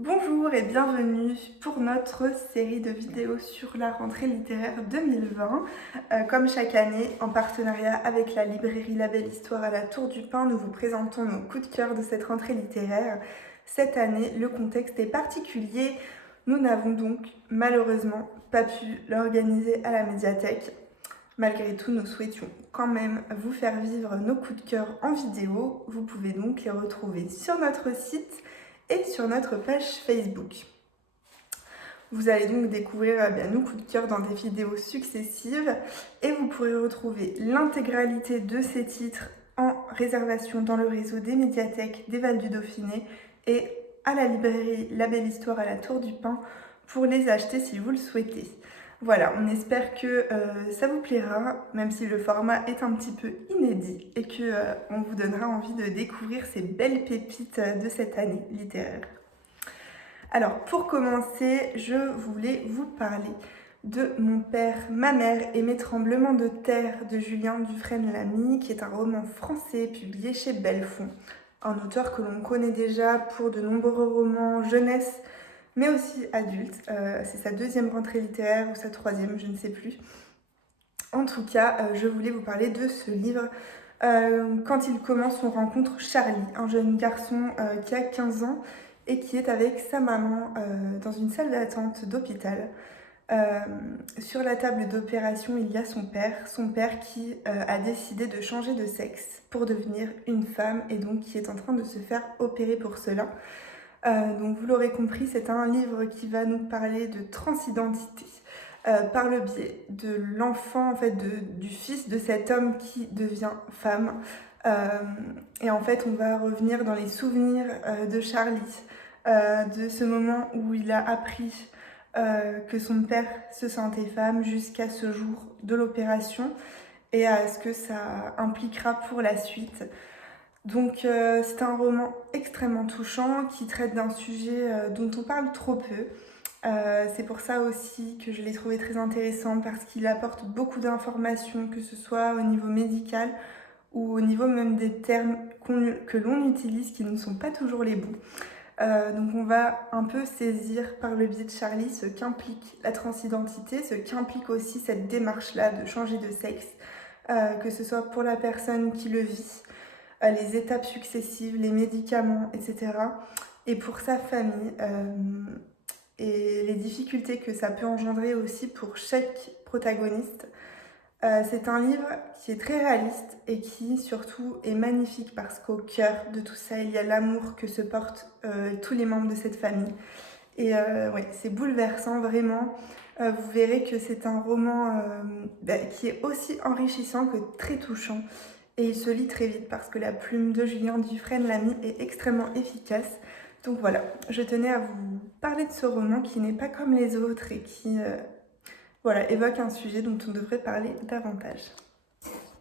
Bonjour et bienvenue pour notre série de vidéos sur la rentrée littéraire 2020. Comme chaque année, en partenariat avec la librairie La Belle Histoire à la Tour du Pin, nous vous présentons nos coups de cœur de cette rentrée littéraire. Cette année, le contexte est particulier. Nous n'avons donc malheureusement pas pu l'organiser à la médiathèque. Malgré tout, nous souhaitions quand même vous faire vivre nos coups de cœur en vidéo. Vous pouvez donc les retrouver sur notre site et sur notre page Facebook. Vous allez donc découvrir nos coups de cœur dans des vidéos successives et vous pourrez retrouver l'intégralité de ces titres en réservation dans le réseau des médiathèques des Vals du Dauphiné et à la librairie La Belle Histoire à la Tour du Pin pour les acheter si vous le souhaitez. Voilà, on espère que ça vous plaira, même si le format est un petit peu inédit et que on vous donnera envie de découvrir ces belles pépites de cette année littéraire. Alors, pour commencer, je voulais vous parler de Mon père, ma mère et mes tremblements de terre de Julien Dufresne-Lamy, qui est un roman français publié chez Belfond. Un auteur que l'on connaît déjà pour de nombreux romans jeunesse, mais aussi adultes. C'est sa deuxième rentrée littéraire ou sa troisième, je ne sais plus. En tout cas, je voulais vous parler de ce livre. Quand il commence, on rencontre Charlie, un jeune garçon qui a 15 ans et qui est avec sa maman dans une salle d'attente d'hôpital. Sur la table d'opération, il y a son père qui a décidé de changer de sexe pour devenir une femme et donc qui est en train de se faire opérer pour cela. Donc vous l'aurez compris, c'est un livre qui va nous parler de transidentité par le biais de l'enfant, en fait, du fils de cet homme qui devient femme. Et en fait, on va revenir dans les souvenirs de Charlie, de ce moment où il a appris que son père se sentait femme jusqu'à ce jour de l'opération et à ce que ça impliquera pour la suite. Donc c'est un roman extrêmement touchant qui traite d'un sujet dont on parle trop peu. C'est pour ça aussi que je l'ai trouvé très intéressant parce qu'il apporte beaucoup d'informations, que ce soit au niveau médical ou au niveau même des termes que l'on utilise qui ne sont pas toujours les bons. Donc on va un peu saisir par le biais de Charlie ce qu'implique la transidentité, ce qu'implique aussi cette démarche-là de changer de sexe, que ce soit pour la personne qui le vit, les étapes successives, les médicaments, etc. Et pour sa famille, et les difficultés que ça peut engendrer aussi pour chaque protagoniste. C'est un livre qui est très réaliste et qui surtout est magnifique parce qu'au cœur de tout ça, il y a l'amour que se portent tous les membres de cette famille. Et ouais, c'est bouleversant vraiment. Vous verrez que c'est un roman qui est aussi enrichissant que très touchant. Et il se lit très vite parce que la plume de Julien Dufresne-Lamy est extrêmement efficace. Donc voilà, je tenais à vous parler de ce roman qui n'est pas comme les autres et qui évoque un sujet dont on devrait parler davantage.